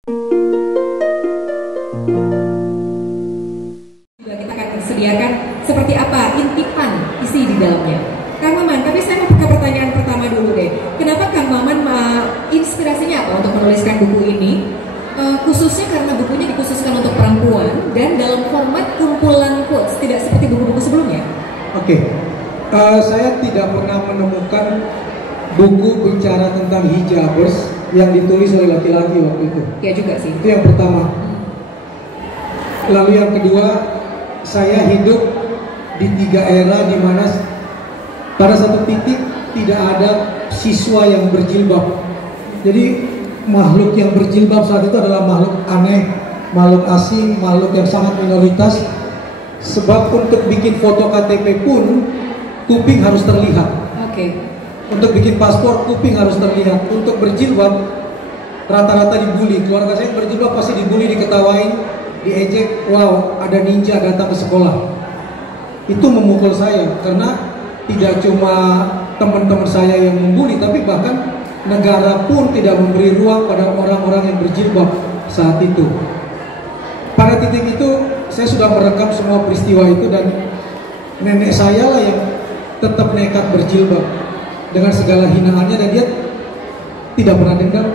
Juga kita akan sediakan seperti apa intipan isi di dalamnya. Kang Maman, tapi saya mau buka pertanyaan pertama dulu deh. Kenapa Kang Maman inspirasinya apa untuk menuliskan buku ini? Khususnya karena bukunya dikhususkan untuk perempuan dan dalam format kumpulan quotes, tidak seperti buku-buku sebelumnya. Oke. Saya tidak pernah menemukan buku bicara tentang hijabers yang ditulis oleh laki-laki waktu itu. Ya juga sih. Itu yang pertama. Lalu yang kedua, saya hidup di 3 era di mana pada satu titik tidak ada siswa yang berjilbab. Jadi makhluk yang berjilbab saat itu adalah makhluk aneh, makhluk asing, makhluk yang sangat minoritas. Sebab untuk bikin foto KTP pun kuping harus terlihat. Oke. Untuk bikin paspor kuping harus terlihat. Untuk berjilbab rata-rata dibully. Keluarga saya berjilbab pasti dibully, diketawain, diejek. Wow, ada ninja datang ke sekolah. Itu memukul saya karena tidak cuma teman-teman saya yang membuli, tapi bahkan negara pun tidak memberi ruang pada orang-orang yang berjilbab saat itu. Pada titik itu saya sudah merekam semua peristiwa itu dan nenek saya lah yang tetap nekat berjilbab dengan segala hinaannya dan dia tidak pernah dendam.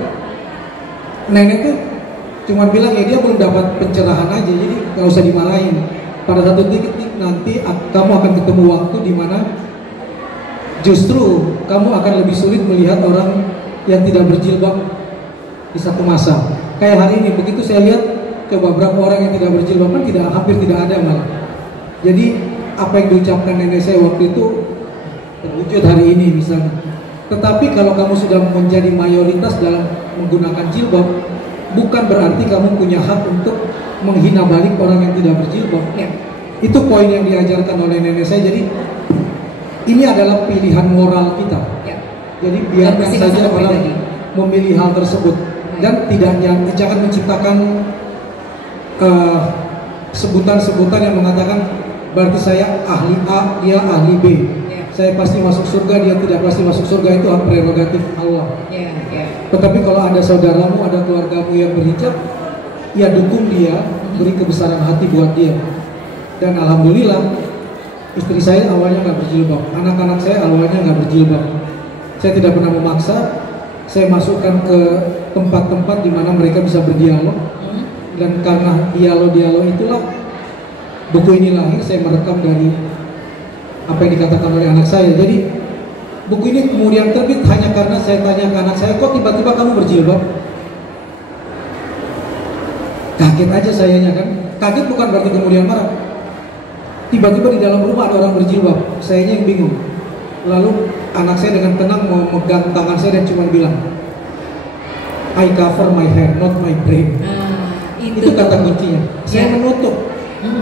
Nenek tuh cuma bilang ya dia belum dapat pencerahan aja, jadi nggak usah dimarahin. Pada satu titik nanti kamu akan ketemu waktu di mana justru kamu akan lebih sulit melihat orang yang tidak berjilbab di satu masa. Kayak hari ini, begitu saya lihat coba berapa orang yang tidak berjilbab, kan hampir tidak ada malah. Jadi apa yang diucapkan nenek saya waktu itu terwujud hari ini misalnya. Tetapi kalau kamu sudah menjadi mayoritas dalam menggunakan jilbab, bukan berarti kamu punya hak untuk menghina balik orang yang tidak berjilbab. Ya. Itu poin yang diajarkan oleh nenek saya. Jadi ini adalah pilihan moral kita. Ya. Jadi biarkan saja orang memilih hal tersebut dan jangan menciptakan sebutan-sebutan yang mengatakan berarti saya ahli A, dia ahli B. Saya pasti masuk surga, dia tidak pasti masuk surga. Itu hak prerogatif Allah. Tetapi kalau ada saudaramu, ada keluargamu yang berhijab, ya dukung dia, beri kebesaran hati buat dia. Dan alhamdulillah istri saya awalnya nggak berjilbab, anak-anak saya awalnya nggak berjilbab. Saya tidak pernah memaksa. Saya masukkan ke tempat-tempat di mana mereka bisa berdialog. Dan karena dialog-dialog itulah buku ini lahir. Saya merekam dari apa yang dikatakan oleh anak saya. Jadi buku ini kemudian terbit hanya karena saya tanya ke anak saya, kok tiba-tiba kamu berjilbab? Kaget aja sayanya kan. Kaget bukan berarti kemudian marah. Tiba-tiba di dalam rumah ada orang berjilbab, sayanya yang bingung. Lalu anak saya dengan tenang mau megang tangan saya dan cuma bilang, I cover my hair, not my brain. Itu kata kuncinya. Saya menutup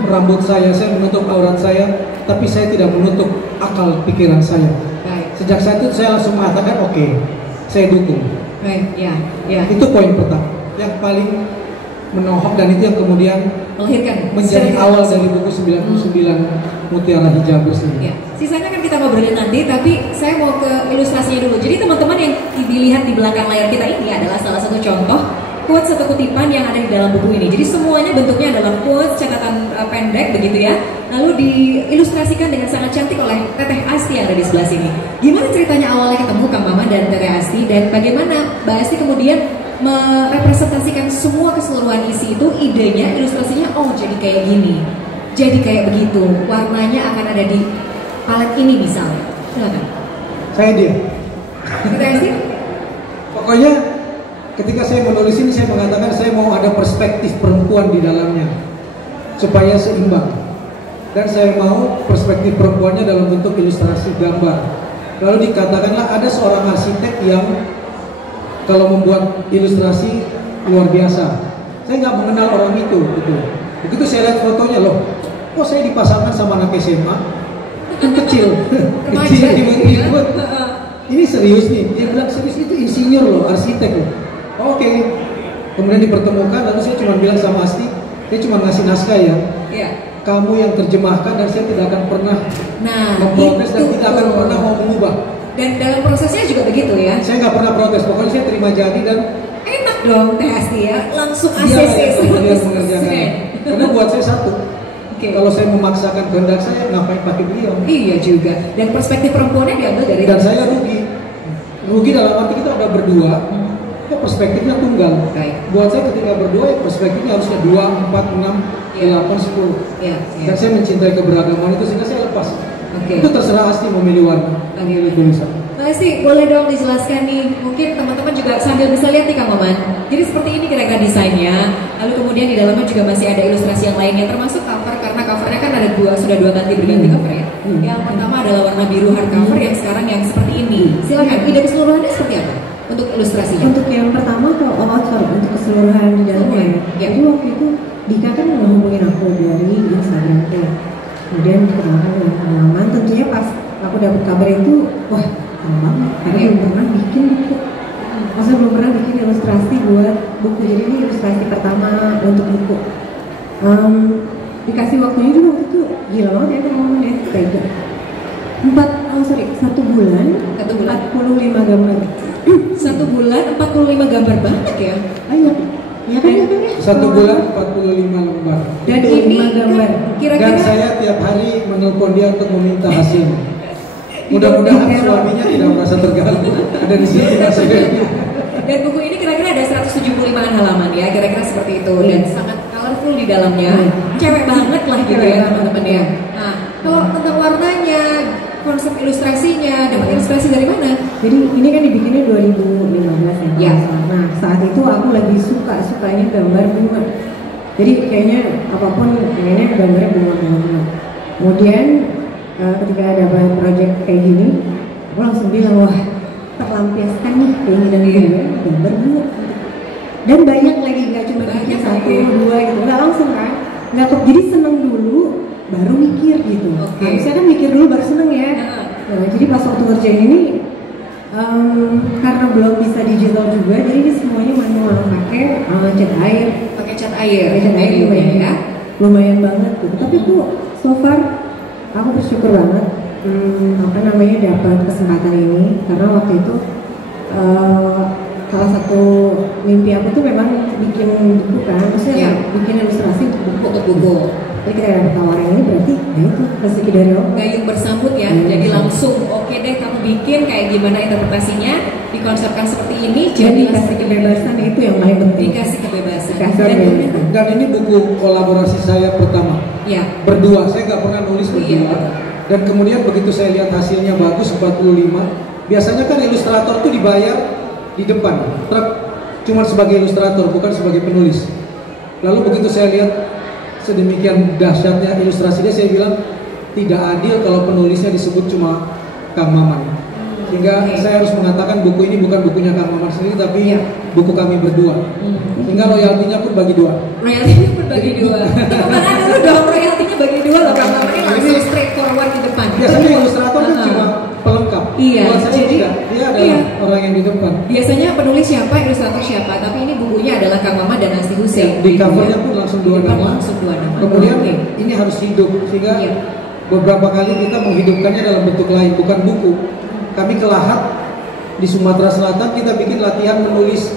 rambut saya menutup aurat saya, tapi saya tidak menutup akal pikiran saya. Sejak saat itu saya langsung mengatakan oke, saya dukung. Itu poin pertama yang paling menohok dan itu yang kemudian melahirkan menjadi awal dari buku 99 Mutiara Hijabers ini. Sisanya kan kita ngobrolin nanti, tapi saya mau ke ilustrasinya dulu. Jadi teman-teman yang dilihat di belakang layar kita ini adalah salah satu contoh quotes atau kutipan yang ada di dalam buku ini. Jadi semuanya bentuknya adalah quotes, catatan pendek begitu ya. Lalu diilustrasikan dengan sangat cantik oleh Teteh Asti yang ada di sebelah sini. Gimana ceritanya awalnya ketemu Kang Maman dan Teteh Asti, dan bagaimana Mbak Asti kemudian merepresentasikan semua keseluruhan isi itu, idenya, ilustrasinya, oh jadi kayak gini, jadi kayak begitu, warnanya akan ada di palet ini misalnya. Silakan. Saya dia. Teteh Asti? Pokoknya ketika saya menulis ini saya mengatakan saya mau ada perspektif perempuan di dalamnya supaya seimbang, dan saya mau perspektif perempuannya dalam bentuk ilustrasi gambar. Lalu dikatakanlah ada seorang arsitek yang kalau membuat ilustrasi luar biasa. Saya nggak mengenal orang itu gitu. Begitu saya lihat fotonya, loh, kok saya dipasangkan sama anak SMA kecil kecil ribut. Ini serius nih. Dia bilang serius, itu insinyur loh, arsitek loh. Oke. Kemudian dipertemukan, lalu saya cuma bilang sama Asti, saya cuma ngasih naskah ya. Kamu yang terjemahkan dan saya tidak akan pernah memprotes dan tidak akan pernah mau mengubah. Dan dalam prosesnya juga begitu ya. Saya nggak pernah protes, pokoknya saya terima jadi dan enak dong Teh Asti ya, langsung Dia ACC yang kemudian mengerjakan. 100%. Karena buat saya satu, Oke. kalau saya memaksakan kehendak saya, ngapain pakai beliau? Iya juga. Dan perspektif perempuannya diambil dari Dan saya rugi. Rugi dalam arti kita udah berdua, kok perspektifnya tunggal. Baik. Buat saya ketika berdua ya perspektifnya harusnya 2, 4, 6, 8, 10. Ya, Dan saya mencintai keberagaman itu sehingga saya lepas. Oke. Itu terserah Asti memilih warna, memilih tulisan. Asti, boleh dong dijelaskan nih, mungkin teman-teman juga sambil bisa lihat nih Kang Maman. Jadi seperti ini kira-kira desainnya. Lalu kemudian di dalamnya juga masih ada ilustrasi yang lainnya, termasuk cover, karena covernya kan ada sudah dua ganti berganti cover ya. Yang pertama adalah warna biru hardcover, yang sekarang yang seperti ini. Silakan, ide keseluruhannya seperti apa untuk ilustrasinya? Untuk yang pertama untuk keseluruhan di dalamnya ya. Jadi waktu itu Dika kan menghubungin aku dari Instagramnya. Kemudian dikenalkan dengan halaman. Tentunya pas aku dapat kabar itu, wah keren banget. Karena belum pernah bikin buku. Maksudnya belum pernah bikin ilustrasi buat buku. Jadi ini ilustrasi pertama untuk buku. Dikasih waktunya juga waktu itu gila banget ya teman-teman ya. Tega. 1 bulan 45 gambar. 1 bulan 45 gambar banget ya. Ayo, ya kan? 1 bulan 45 lembar. Dan Itu ini 5 gambar. Dan kira-kira saya tiap hari menelpon dia untuk meminta hasil. Mudah-mudahan suaminya tidak merasa terganggu. Ada di sini masih. dan buku ini kira-kira ada 175-an halaman ya, kira-kira seperti itu dan sangat colorful di dalamnya. Cewek banget lah gitu Cewek ya banget. teman-teman ya. Nah, kalau tentang warnanya, konsep ilustrasinya, dapat inspirasi dari mana? Jadi ini kan dibikinnya 2015 ya. Ya. Nah saat itu aku lagi sukanya gambar bunga. Jadi kayaknya apapun pengennya gambarnya bunga. Kemudian ketika ada project kayak gini, aku langsung bilang wah terlampiaskan nih keinginan gue gambar bunga. Dan banyak lagi, nggak cuma bikin Banyak 1, 2 gitu, nggak langsung kan? Nggak jadi seneng dulu, baru mikir gitu. Oke. Harusnya kan mikir dulu baru seneng ya. Nah, jadi pas waktu ngerjain ini karena belum bisa digital juga, jadi ini semuanya manual pakai cat air. Pakai cat air. Cat air lumayan ya. lumayan banget gitu. Tapi tuh so far aku bersyukur banget dapat kesempatan ini karena waktu itu salah satu mimpi aku tuh memang bikin buku kan, maksudnya bikin ilustrasi untuk buku. Jadi kita dapat tawaran ini berarti ya itu rezeki dari Allah. Gayung bersambut ya, jadi langsung oke deh kamu bikin kayak gimana interpretasinya, dikonsepkan seperti ini, Jadi dikasih kebebasan itu yang paling penting. dikasih kebebasan. Dikasih Dan kebebasan. Dan ini buku kolaborasi saya pertama. ya, Berdua, saya nggak pernah nulis Iya. berdua. Dan kemudian begitu saya lihat hasilnya bagus 45, biasanya kan ilustrator tuh dibayar di depan truk cuma sebagai ilustrator bukan sebagai penulis. Lalu begitu saya lihat sedemikian dahsyatnya ilustrasinya, saya bilang tidak adil kalau penulisnya disebut cuma Kang Maman. Sehingga saya harus mengatakan buku ini bukan bukunya Kang Maman sendiri tapi buku kami berdua. Sehingga royaltinya pun bagi dua. royaltinya pun bagi dua. Mana dulu dong royaltinya bagi dua loh, Kang Maman ini langsung straight forward di depan. Biasanya ilustrator kan cuma pelengkap. Iya, Buat saya jadi- tidak. Dia adalah orang yang di depan. Biasanya penulis siapa, ilustrator siapa, tapi ini bukunya adalah Kang Maman dan Asti Hussein. Di covernya pun langsung dua Di depan nama. langsung dua nama. Kemudian Oke. ini harus hidup sehingga Iya. beberapa kali kita menghidupkannya dalam bentuk lain, bukan buku. Kami ke Lahat di Sumatera Selatan, kita bikin latihan melukis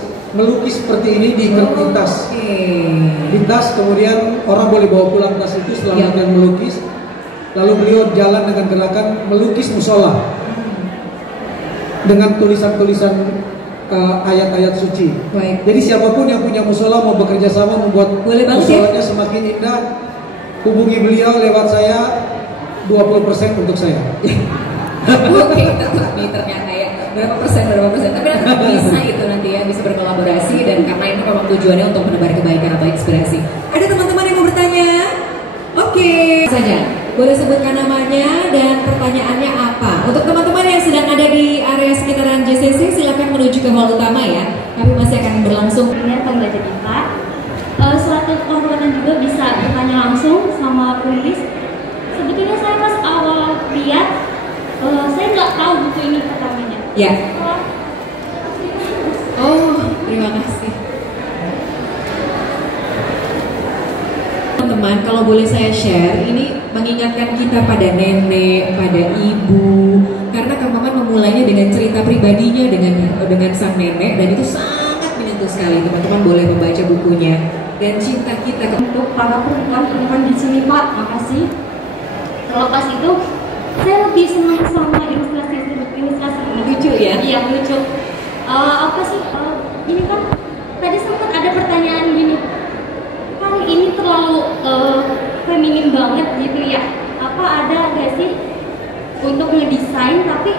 seperti ini di tas. Oke. Di tas, kemudian orang boleh bawa pulang tas itu setelah Iya. latihan melukis. Lalu beliau jalan dengan gerakan melukis musola dengan tulisan-tulisan ayat-ayat suci. Baik. Jadi siapapun yang punya musola mau bekerja sama membuat Boleh banget ya. musolanya semakin indah, hubungi beliau lewat saya, 20% untuk saya. Oke, tetap nih ternyata ya berapa persen, tapi nanti bisa itu nanti ya, bisa berkolaborasi dan karena itu memang tujuannya untuk menebar kebaikan atau inspirasi. Ada teman-teman yang mau bertanya? Oke, saja. Boleh sebutkan namanya dan pertanyaannya apa? Untuk teman-teman yang sedang ada di area sekitaran JCC, silakan menuju ke hall utama ya. Kami masih akan berlangsung. Ini tanggal cerita. Suatu kehormatan juga bisa bertanya langsung sama penulis. Sebetulnya saya pas awal lihat, saya nggak tahu buku ini pertamanya. Ya. Oh, terima kasih. Teman-teman, kalau boleh saya share, ini mengingatkan kita pada nenek, pada ibu, karena Kang Maman memulainya dengan cerita pribadinya dengan sang nenek dan itu sangat menyentuh betul sekali, teman-teman boleh membaca bukunya. Dan cinta kita Untuk para perempuan-perempuan di sini Pak, makasih. Terlepas itu, saya lebih senang sama ilustrasi lucu ya. Iya lucu. Apa sih? Ini kan tadi sempat ada pertanyaan gini, kan ini terlalu feminin banget gitu ya. Apa ada gak sih untuk ngedesain tapi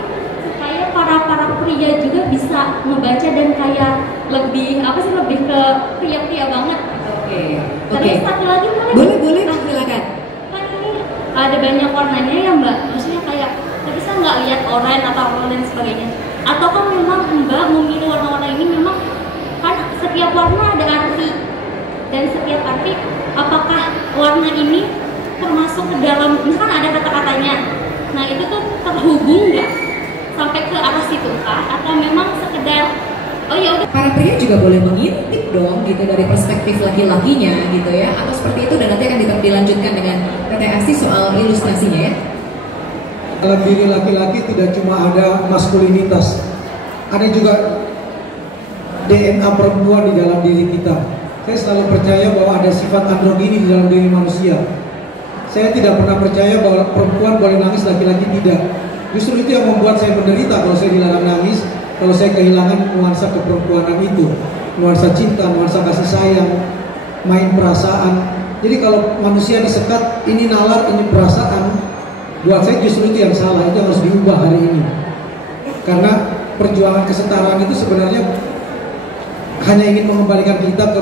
supaya para pria juga bisa ngebaca dan kayak lebih apa sih, lebih ke pria-pria banget. Oke. Terus satu lagi boleh? Boleh, silakan. Kan ini ada banyak warnanya ya Mbak, maksudnya kayak tapi saya nggak lihat oranye atau apa dan sebagainya. Atau kan memang Mbak memilih warna-warna ini memang kan setiap warna ada arti, dan setiap arti apakah warna ini termasuk ke dalam, misalkan ada kata-katanya, nah itu tuh terhubung nggak sampai ke arah situ kah? Atau memang sekedar oh ya udah. Para pria juga boleh mengintip dong gitu dari perspektif laki-lakinya gitu ya, atau seperti itu, dan nanti akan dilanjutkan dengan Teteh Asti soal ilustrasinya ya. Dalam diri laki-laki tidak cuma ada maskulinitas, ada juga DNA perempuan di dalam diri kita. Saya selalu percaya bahwa ada sifat androgini di dalam diri manusia. Saya tidak pernah percaya bahwa perempuan boleh nangis, laki-laki tidak. Justru itu yang membuat saya menderita kalau saya dilarang nangis, kalau saya kehilangan nuansa keperempuanan itu, nuansa cinta, nuansa kasih sayang, main perasaan. Jadi kalau manusia disekat, ini nalar, ini perasaan, buat saya justru itu yang salah, itu harus diubah hari ini. Karena perjuangan kesetaraan itu sebenarnya hanya ingin mengembalikan kita ke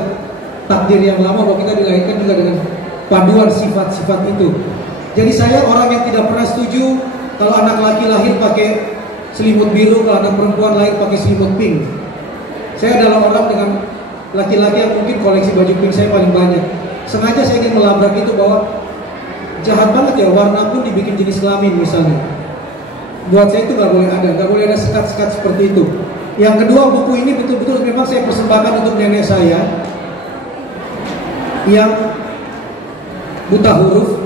takdir yang lama, bahwa kita dilahirkan juga dengan paduan sifat-sifat itu. Jadi saya orang yang tidak pernah setuju kalau anak laki lahir pakai selimut biru, kalau anak perempuan lahir pakai selimut pink. Saya adalah orang dengan laki-laki yang mungkin koleksi baju pink saya paling banyak. Sengaja saya ingin melabrak itu, bahwa jahat banget ya, warna pun dibikin jenis kelamin misalnya. Buat saya itu nggak boleh ada sekat-sekat seperti itu. Yang kedua, buku ini betul-betul memang saya persembahkan untuk nenek saya yang buta huruf,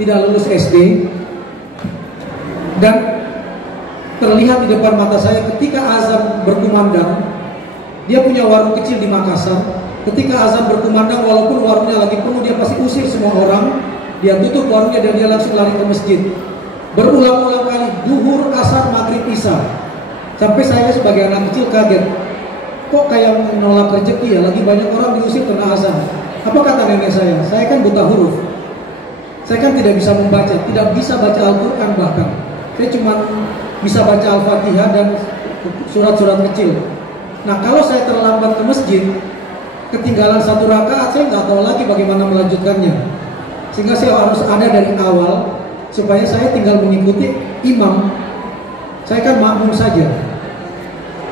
tidak lulus SD, dan terlihat di depan mata saya ketika azan berkumandang. Dia punya warung kecil di Makassar. Ketika azan berkumandang, walaupun warungnya lagi penuh, dia pasti usir semua orang. Dia tutup warungnya dan dia langsung lari ke masjid. Berulang-ulang kali, duhur, asar, maghrib, isya. Sampai saya sebagai anak kecil kaget. Kok kayak menolak rezeki ya, lagi banyak orang diusir karena azan. Apa kata nenek saya? Saya kan buta huruf. Saya kan tidak bisa membaca, tidak bisa baca Al-Quran bahkan. Saya cuma bisa baca Al-Fatihah dan surat-surat kecil. Nah, kalau saya terlambat ke masjid, ketinggalan satu rakaat, saya nggak tahu lagi bagaimana melanjutkannya. Sehingga saya harus ada dari awal, supaya saya tinggal mengikuti imam. Saya kan makmum saja.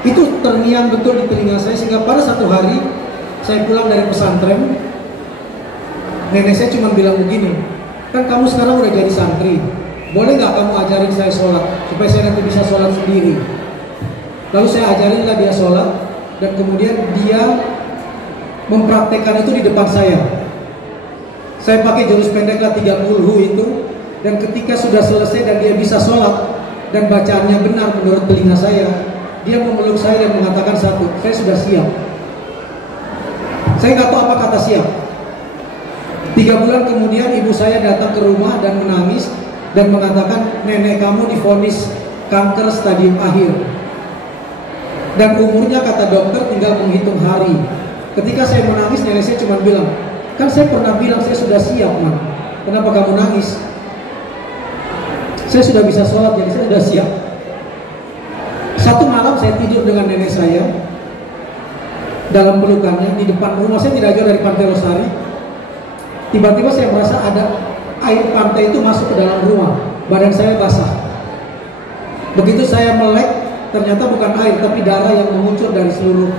Itu terngiang betul di telinga saya, sehingga pada satu hari saya pulang dari pesantren, nenek saya cuma bilang begini, kan kamu sekarang udah jadi santri, boleh nggak kamu ajarin saya sholat, supaya saya nanti bisa sholat sendiri. Lalu saya ajarinlah dia sholat, dan kemudian dia mempraktekkan itu di depan saya. Saya pakai jurus pendeklah 30 itu, dan ketika sudah selesai dan dia bisa sholat dan bacaannya benar menurut telinga saya, dia memeluk saya dan mengatakan satu, saya sudah siap. Saya nggak tahu apa kata siap. 3 bulan kemudian ibu saya datang ke rumah dan menangis dan mengatakan, nenek kamu divonis kanker stadium akhir. Dan umurnya kata dokter tinggal menghitung hari. Ketika saya menangis, nenek saya cuma bilang, kan saya pernah bilang saya sudah siap, man. Kenapa kamu nangis? Saya sudah bisa sholat, jadi saya sudah siap. Satu malam saya tidur dengan nenek saya dalam pelukannya di depan rumah saya, tidak jauh dari Pantai Losari. Tiba-tiba saya merasa ada air pantai itu masuk ke dalam rumah. Badan saya basah. Begitu saya melek, ternyata bukan air tapi darah yang mengucur dari seluruh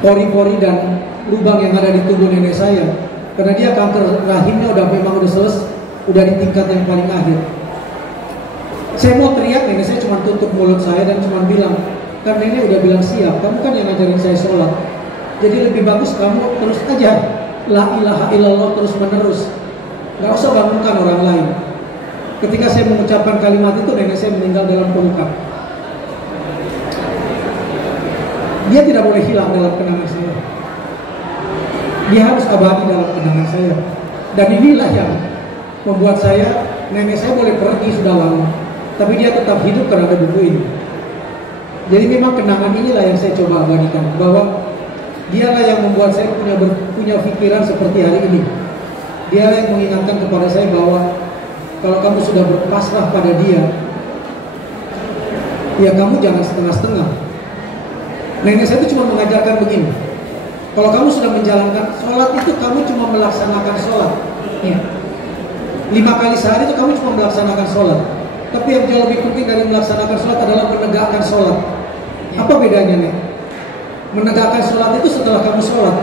pori-pori dan lubang yang ada di tubuh nenek saya. Karena dia kanker rahimnya memang udah selesai, udah di tingkat yang paling akhir. Saya mau teriak, nenek saya cuma tutup mulut saya dan cuma bilang, kan nenek udah bilang siap, kamu kan yang ngajarin saya sholat, jadi lebih bagus kamu terus aja la ilaha illallah terus menerus, gak usah bangunkan orang lain. Ketika saya mengucapkan kalimat itu, nenek saya meninggal dalam pelukan. dia tidak boleh hilang dalam kenangan saya. Dia harus abadi dalam kenangan saya. Dan inilah yang membuat saya, nenek saya boleh pergi sudah lama, tapi dia tetap hidup karena ada buku ini. Jadi memang kenangan inilah yang saya coba abadikan, bahwa dialah yang membuat saya punya pikiran seperti hari ini. Dialah yang mengingatkan kepada saya bahwa kalau kamu sudah berpasrah pada dia, ya kamu jangan setengah-setengah. Nenek saya itu cuma mengajarkan begini, kalau kamu sudah menjalankan sholat itu kamu cuma melaksanakan sholat ya. 5 kali sehari itu kamu cuma melaksanakan sholat. Tapi yang jauh lebih penting dari melaksanakan sholat adalah menegakkan sholat ya. Apa bedanya nih? Menegakkan sholat itu setelah kamu sholat,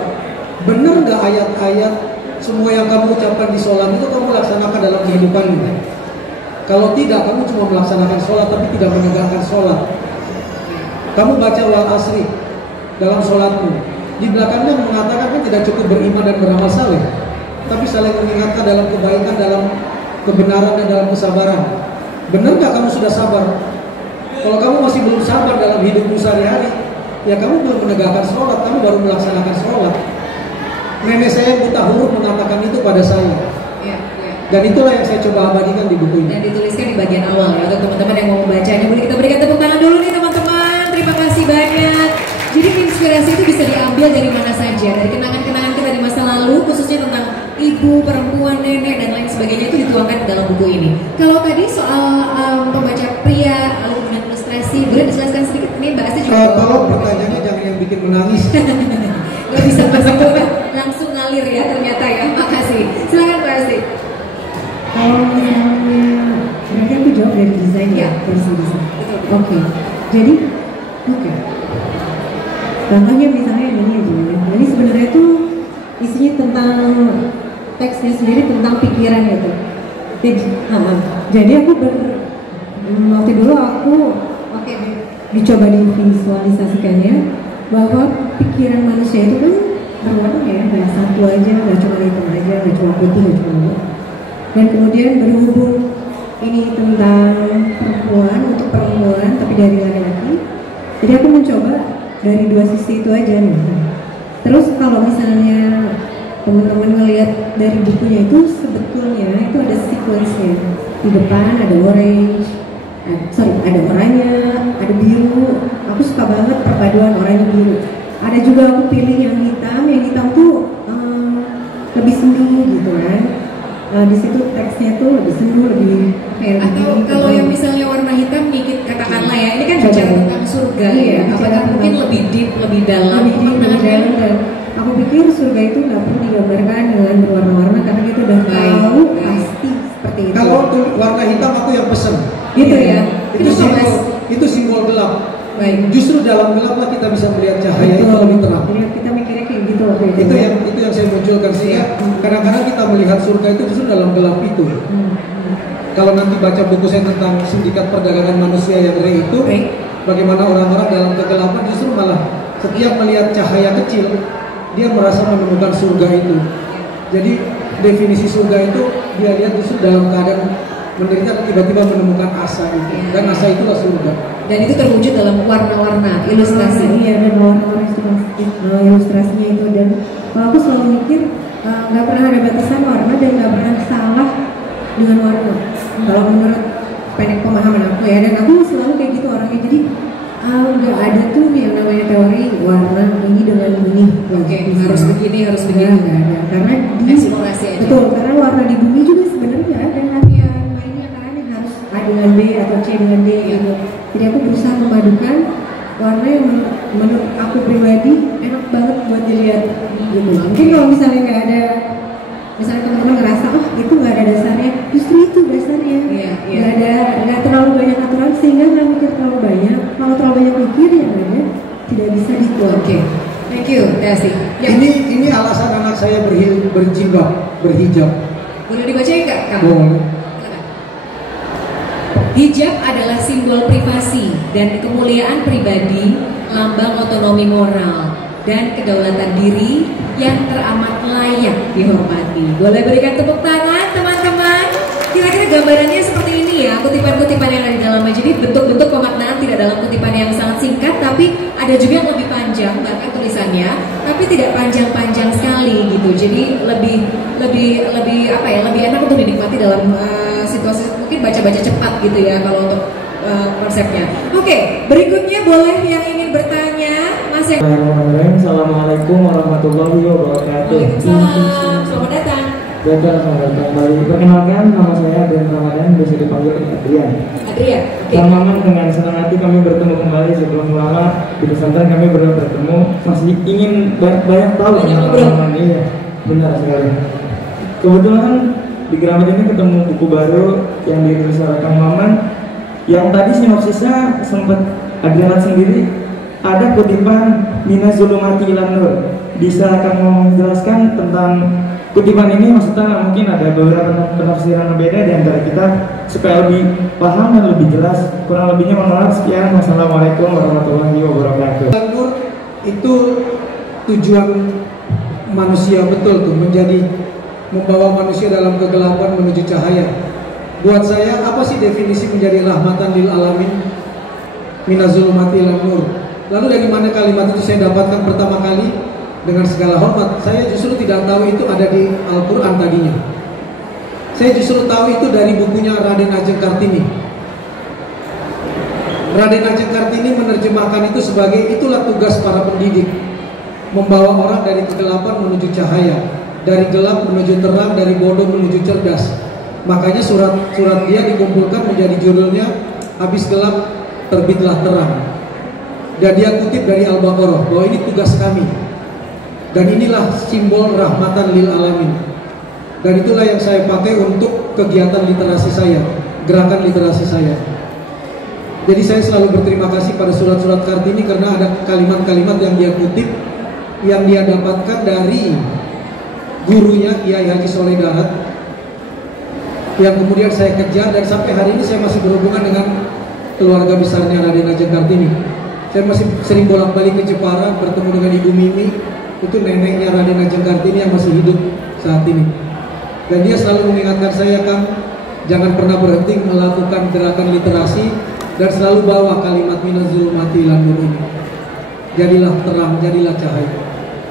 benar nggak ayat-ayat semua yang kamu ucapkan di sholat itu kamu laksanakan dalam kehidupanmu? Kalau tidak, kamu cuma melaksanakan sholat tapi tidak menegakkan sholat. Kamu baca wal asri dalam sholatmu, di belakangnya mengatakan kan tidak cukup beriman dan beramal saleh, tapi saling mengingatkan dalam kebaikan, dalam kebenaran dan dalam kesabaran. Benar nggak kamu sudah sabar? Kalau kamu masih belum sabar dalam hidupmu sehari-hari, ya kamu belum menegakkan sholat, kamu baru melaksanakan sholat. Nenek saya buta huruf mengatakan itu pada saya. Dan itulah yang saya coba abadikan di buku ini. Dan dituliskan di bagian awal ya, untuk teman-teman yang mau membacanya. Boleh kita berikan tepuk tangan dulu nih teman-teman. Terima kasih banyak. Jadi inspirasi itu bisa diambil dari mana saja, dari kenangan-kenangan kita di masa lalu, khususnya tentang ibu, perempuan, nenek dan lain sebagainya, itu dituangkan dalam buku ini. Kalau tadi soal pembaca pria, lalu kemudian ilustrasi, boleh dijelaskan sedikit ini Mbak Asti juga. Kalau pertanyaannya jangan yang bikin menangis. Gak bisa langsung ngalir ya ternyata ya. Makasih. Silakan Mbak Asti. Kalau misalnya, berarti aku jawab dari desain ya, dari desain. Oke. Jadi, oke. Contohnya misalnya yang ini aja ya. Jadi sebenarnya tuh isinya tentang teksnya sendiri tentang pikiran itu. Jadi aku waktu dulu aku dicoba divisualisasikannya bahwa pikiran manusia itu kan berwarna ya, nggak satu aja, nggak cuma hitam aja, nggak cuma putih, nggak cuma hitam. Dan kemudian berhubung ini tentang perempuan, untuk perempuan tapi dari laki-laki, jadi aku mencoba dari dua sisi itu aja nih. Terus kalau misalnya teman-teman ngelihat dari bukunya itu sebetulnya itu ada sequence-nya. Di depan ada orange, ada oranye, ada biru. Aku suka banget perpaduan oranye biru. Ada juga aku pilih yang hitam tuh lebih sendu gitu kan. Di situ teksnya tuh lebih sendu, lebih atau kalau yang misalnya warna hitam dikit katakanlah ya, ini kan bicara tentang surga ya, apakah mungkin lebih deep, lebih dalam? Dan aku pikir surga itu nggak perlu digambarkan dengan berwarna-warna karena kita udah tahu pasti seperti itu. Kalau warna hitam aku yang pesen gitu ya. Itu simbol gelap. Baik. Justru dalam gelap lah kita bisa melihat cahaya itu lebih terang. Kita mikirnya kayak gitu. Itu yang saya munculkan sehingga kadang-kadang kita melihat surga itu justru dalam gelap itu. Kalau nanti baca buku saya tentang sindikat perdagangan manusia yang Ray itu, bagaimana orang-orang dalam kegelapan justru malah setiap melihat cahaya kecil dia merasa menemukan surga itu. Jadi definisi surga itu dia lihat justru dalam keadaan menderita dan tiba-tiba menemukan asa itu, dan asa itulah surga. Dan itu terwujud dalam warna-warna ilustrasi. Iya, dan warna-warna ilustrasinya itu. Dan kalau aku selalu mikir nggak pernah ada batasan warna dan nggak pernah salah dengan warna. Kalau menurut pendek pemahaman aku ya, dan aku selalu kayak gitu orangnya. Jadi nggak ada tuh yang namanya teori warna ini dengan ini. Harus begini, harus begini. Nggak ada. Karena eksplorasi aja. Betul, karena warna di bumi juga sebenarnya ada latihan mainnya kan yang harus A dengan B atau C dengan D gitu. Jadi aku berusaha memadukan warna yang menurut aku pribadi enak banget buat dilihat gitu. Mungkin kalau misalnya nggak ada, misalnya teman-teman ngerasa itu nggak ada dasarnya, justru itu dasarnya. Nggak terlalu banyak aturan sehingga nggak mikir terlalu banyak. Kalau terlalu banyak mikir ya tidak bisa dituang. Thank you, Dasi. Ini alasan anak saya berhijab. Boleh dibacain nggak, Kang? Boleh. Hijab adalah simbol privasi dan kemuliaan pribadi, lambang otonomi moral dan kedaulatan diri yang teramat layak dihormati. Boleh berikan tepuk tangan teman-teman. Kira-kira gambarannya seperti ini ya, kutipan-kutipan yang ada di dalamnya. Jadi bentuk-bentuk pemaknaan tidak dalam kutipan yang sangat singkat, tapi ada juga yang lebih panjang bahkan tulisannya, tapi tidak panjang-panjang sekali gitu. Jadi lebih apa ya, lebih enak untuk dinikmati dalam situasi mungkin baca-baca cepat gitu ya kalau untuk konsepnya. Oke, berikutnya boleh yang ingin bertanya, Mas. Assalamualaikum warahmatullahi wabarakatuh. Waalaikumsalam, selamat datang. Selamat datang kembali. Perkenalkan, nama saya Adrian Ramadan, bisa dipanggil Adrian. Adrian, oke. Selamat, dengan senang hati kami bertemu kembali. Sebelum lama di pesantren kami belum bertemu, masih ingin banyak tahu tentang pengalaman ini. Benar sekali. Kebetulan di Gramet ini ketemu buku baru yang ditulis oleh Kang Maman, yang tadi sinopsisnya sempat Adrian sendiri ada kutipan Minas Zulumati ilan Nur. Bisa Kang Maman menjelaskan tentang kutipan ini? Maksudnya mungkin ada beberapa penafsiran berbeda di antara kita supaya lebih paham dan lebih jelas. Kurang lebihnya mohon maaf. Sekian, wassalamualaikum warahmatullahi wabarakatuh. Nur itu tujuan manusia, betul tuh, menjadi membawa manusia dalam kegelapan menuju cahaya. Buat saya, apa sih definisi menjadi rahmatan lil alamin? Minaz zulumati ilan nur. Lalu dari mana kalimat itu saya dapatkan pertama kali? Dengan segala hormat, saya justru tidak tahu itu ada di Al-Quran tadinya. Saya justru tahu itu dari bukunya Raden Ajeng Kartini. Raden Ajeng Kartini menerjemahkan itu sebagai itulah tugas para pendidik, membawa orang dari kegelapan menuju cahaya, dari gelap menuju terang, dari bodoh menuju cerdas. Makanya surat-surat dia dikumpulkan menjadi judulnya Habis Gelap Terbitlah Terang. Dan dia kutip dari Al-Baqarah bahwa ini tugas kami. Dan inilah simbol rahmatan lil alamin. Dan itulah yang saya pakai untuk kegiatan literasi saya, gerakan literasi saya. Jadi saya selalu berterima kasih pada surat-surat Kartini karena ada kalimat-kalimat yang dia kutip, yang dia dapatkan dari gurunya Kiai Haji Soleh Darat, yang kemudian saya kejar, dan sampai hari ini saya masih berhubungan dengan keluarga besarnya Raden Ajeng Kartini. Saya masih sering bolak-balik ke Jepara bertemu dengan Ibu Mimi, itu neneknya Raden Ajeng Kartini yang masih hidup saat ini. Dan dia selalu mengingatkan saya, Kang, jangan pernah berhenti melakukan gerakan literasi dan selalu bawa kalimat Minaz Zulumati ilan Nur ini. Jadilah terang, jadilah cahaya.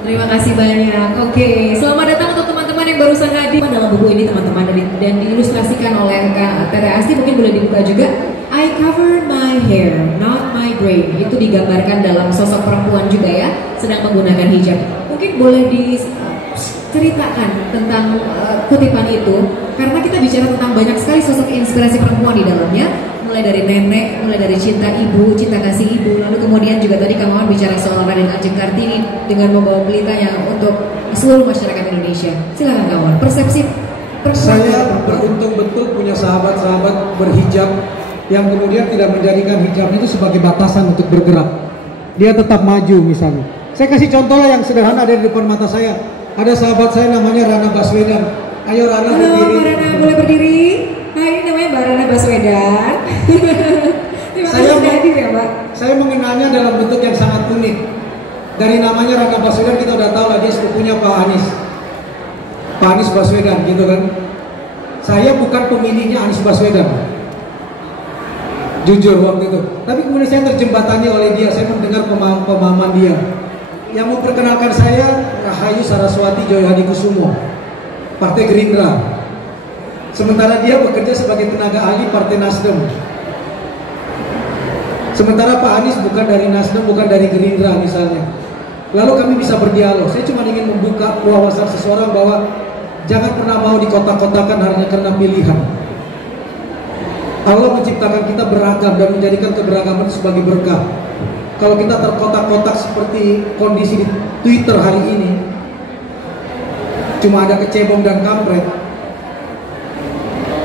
Terima kasih banyak. Oke, selamat datang untuk teman-teman yang barusan hadir dalam buku ini, teman-teman, dan diilustrasikan oleh Kak Tere Asti. Mungkin boleh dibuka juga. I covered my hair, not my brain. Itu digambarkan dalam sosok perempuan juga ya, sedang menggunakan hijab. Mungkin boleh diceritakan tentang kutipan itu, karena kita bicara tentang banyak sekali sosok inspirasi perempuan di dalamnya. Mulai dari nenek, mulai dari cinta ibu, cinta kasih ibu, lalu kemudian juga tadi Kang Maman bicara soal Raden Ajeng Kartini dengan membawa pelitanya untuk seluruh masyarakat Indonesia. Silakan Kang Maman, persepsi saya beruntung betul punya sahabat-sahabat berhijab yang kemudian tidak menjadikan hijab itu sebagai batasan untuk bergerak. Dia tetap maju misalnya. Saya kasih contoh lah yang sederhana ada di depan mata saya. Ada sahabat saya namanya Rana Baswedan. Ayo Rana berdiri. Halo Mbak Rana, boleh berdiri? Nah ini namanya Mbak Rana Baswedan. Terima kasih sudah hadir ya Mbak. Saya mengenalnya dalam bentuk yang sangat unik. Dari namanya Rana Baswedan kita udah tahu lah dia sepupunya Pak Anies. Pak Anies Baswedan gitu kan. Saya bukan pemilihnya Anies Baswedan, jujur waktu itu. Tapi kemudian saya terjembatani oleh dia. Saya mendengar pemahaman dia. Yang memperkenalkan saya Rahayu Saraswati Joyo Hadikusumo, Partai Gerindra. Sementara dia bekerja sebagai tenaga ahli Partai Nasdem. Sementara Pak Anies bukan dari Nasdem, bukan dari Gerindra misalnya. Lalu kami bisa berdialog. Saya cuma ingin membuka wawasan seseorang bahwa jangan pernah mau dikotak-kotakan hanya karena pilihan. Allah menciptakan kita beragam dan menjadikan keberagaman sebagai berkah. Kalau kita terkotak-kotak seperti kondisi di Twitter hari ini, cuma ada kecebong dan kampret,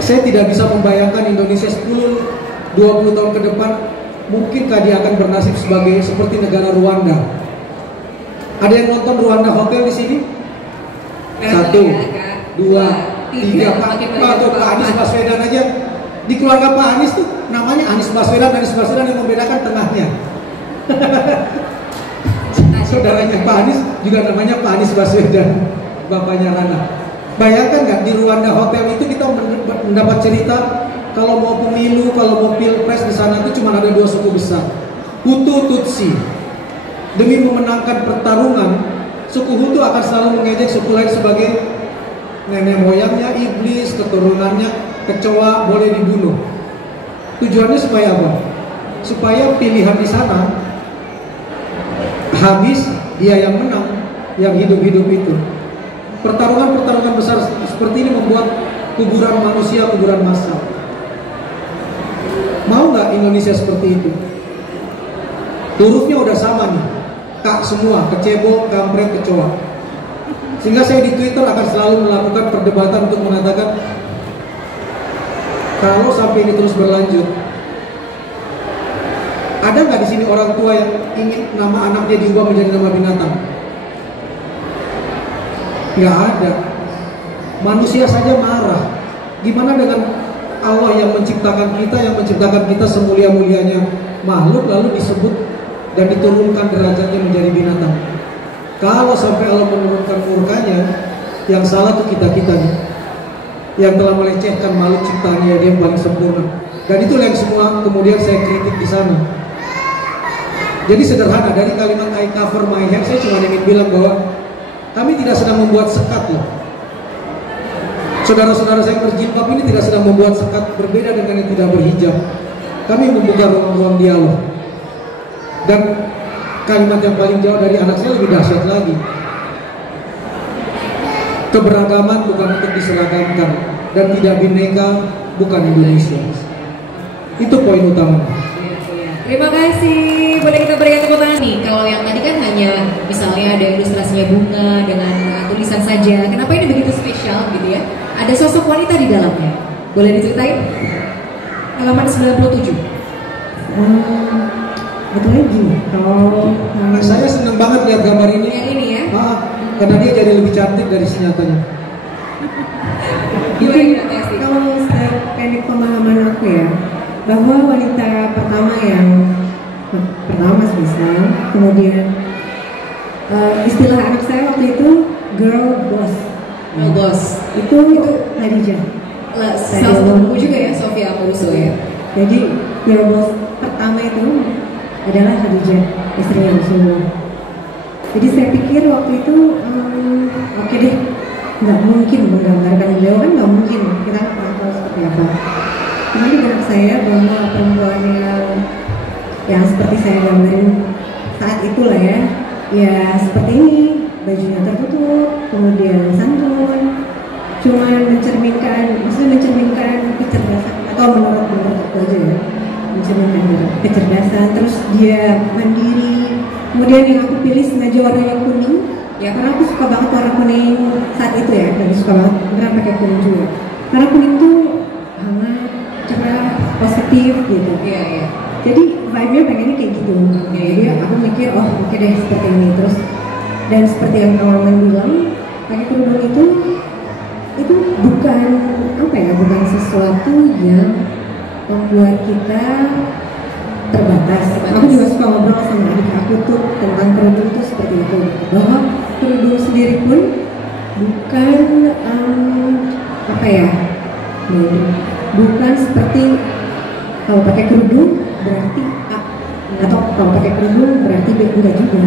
saya tidak bisa membayangkan Indonesia 10-20 tahun ke depan, mungkinkah dia akan bernasib seperti negara Rwanda. Ada yang nonton Rwanda Hotel di sini? 1, 2, 3, Pak Anies Baswedan aja. Di keluarga Pak Anies tuh namanya Anies Baswedan yang membedakan tengahnya. Saudaranya Pak Anies juga namanya Pak Anies Baswedan, bapaknya Rana. Bayangkan nggak di Rwanda Hotel itu kita mendapat cerita kalau mau pemilu, kalau mau pilpres di sana itu cuma ada 2 suku besar, Hutu Tutsi. Demi memenangkan pertarungan, suku Hutu akan selalu mengejek suku lain sebagai nenek moyangnya iblis, keturunannya kecoa, boleh dibunuh. Tujuannya supaya apa? Supaya pilihan di sana habis, dia yang menang, yang hidup-hidup itu. Pertarungan-pertarungan besar seperti ini membuat kuburan manusia, kuburan massal. Mau nggak Indonesia seperti itu? Hurufnya udah sama nih, kak semua, kecebong, kampret, kecoa. Sehingga saya di Twitter akan selalu melakukan perdebatan untuk mengatakan, kalau sampai ini terus berlanjut, ada nggak di sini orang tua yang ingin nama anaknya diubah menjadi nama binatang? Nggak ada. Manusia saja marah. Gimana dengan Allah yang menciptakan kita semulia-mulianya makhluk, lalu disebut dan diturunkan derajatnya menjadi binatang? Kalau sampai Allah menurunkan murkanya, yang salah tuh kita-kita nih, yang telah melecehkan makhluk ciptaannya, dia yang paling sempurna. Dan itulah yang semua kemudian saya kritik di sana. Jadi sederhana, dari kalimat I cover my head, saya cuma ingin bilang bahwa kami tidak sedang membuat sekat loh. Saudara-saudara saya berjilbab ini tidak sedang membuat sekat, berbeda dengan yang tidak berhijab. Kami membuka ruang-ruang dialog. Dan kalimat yang paling jauh dari anak saya lebih dahsyat lagi. Keberagaman bukan untuk diseragamkan, dan tidak bineka bukan Indonesia. Itu poin utama. Terima kasih. Boleh kita berikan tepuk tangan nih. Kalau yang tadi kan hanya misalnya ada ilustrasinya bunga dengan tulisan saja. Kenapa ini begitu spesial gitu ya? Ada sosok wanita di dalamnya. Boleh diceritain? Halaman 97. Betul gini. Kalau Saya senang banget lihat gambar ini. Yang ini ya? Karena dia jadi lebih cantik dari senyatanya. mungkin kalau pendek pemahaman aku ya, bahwa wanita pertama sebisa, kemudian istilah anak saya waktu itu girl boss. Girl boss. Itu Khadijah. Salah satu buku juga ya, Sofia Amoruso ya. Jadi girl boss pertama itu adalah Khadijah, istrinya Rasulullah. Jadi saya pikir waktu itu oke deh, nggak mungkin menggambarkan beliau, kan nggak mungkin, kita nggak pernah tahu seperti apa. Cuma di benak saya bahwa perempuan yang seperti saya gambarin saat itulah ya seperti ini, bajunya tertutup, kemudian santun, cuma mencerminkan kecerdasan, atau menurut aku aja ya, mencerminkan kecerdasan. Terus dia mandiri. Kemudian yang aku pilih sengaja warnanya kuning, ya karena aku suka banget warna kuning saat itu ya, dan suka banget beneran pakai kuning juga. Karena kuning tuh hangat, cerah, positif gitu. Iya. Jadi vibe-nya pengennya kayak gitu. Jadi aku mikir, oh oke deh seperti ini. Terus dan seperti yang kawan bilang, pakai kerudung itu bukan bukan sesuatu yang membuat kita terbatas. Aku juga suka ngobrol sama adik aku tuh tentang kerudung tuh seperti itu, bahwa kerudung sendiri pun bukan bukan seperti kalau pakai kerudung berarti A, atau kalau pakai kerudung berarti B, enggak juga.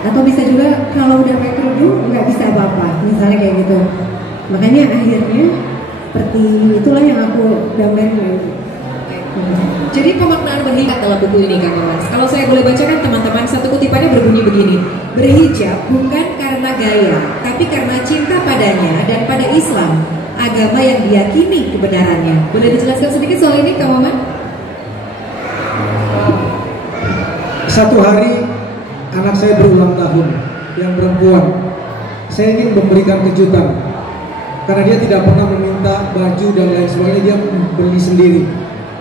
Atau bisa juga kalau udah pakai kerudung nggak bisa apa-apa, misalnya kayak gitu. Makanya akhirnya seperti itulah yang aku gambarin. Jadi pemaknaan berhijab dalam buku ini Kang Mas. Kalau saya boleh bacakan teman-teman, satu kutipannya berbunyi begini: berhijab bukan karena gaya, tapi karena cinta padanya dan pada Islam, agama yang diyakini kebenarannya. Boleh dijelaskan sedikit soal ini Kang Maman? Satu hari anak saya berulang tahun, yang perempuan. Saya ingin memberikan kejutan, karena dia tidak pernah meminta baju dan lain sebagainya, dia beli sendiri.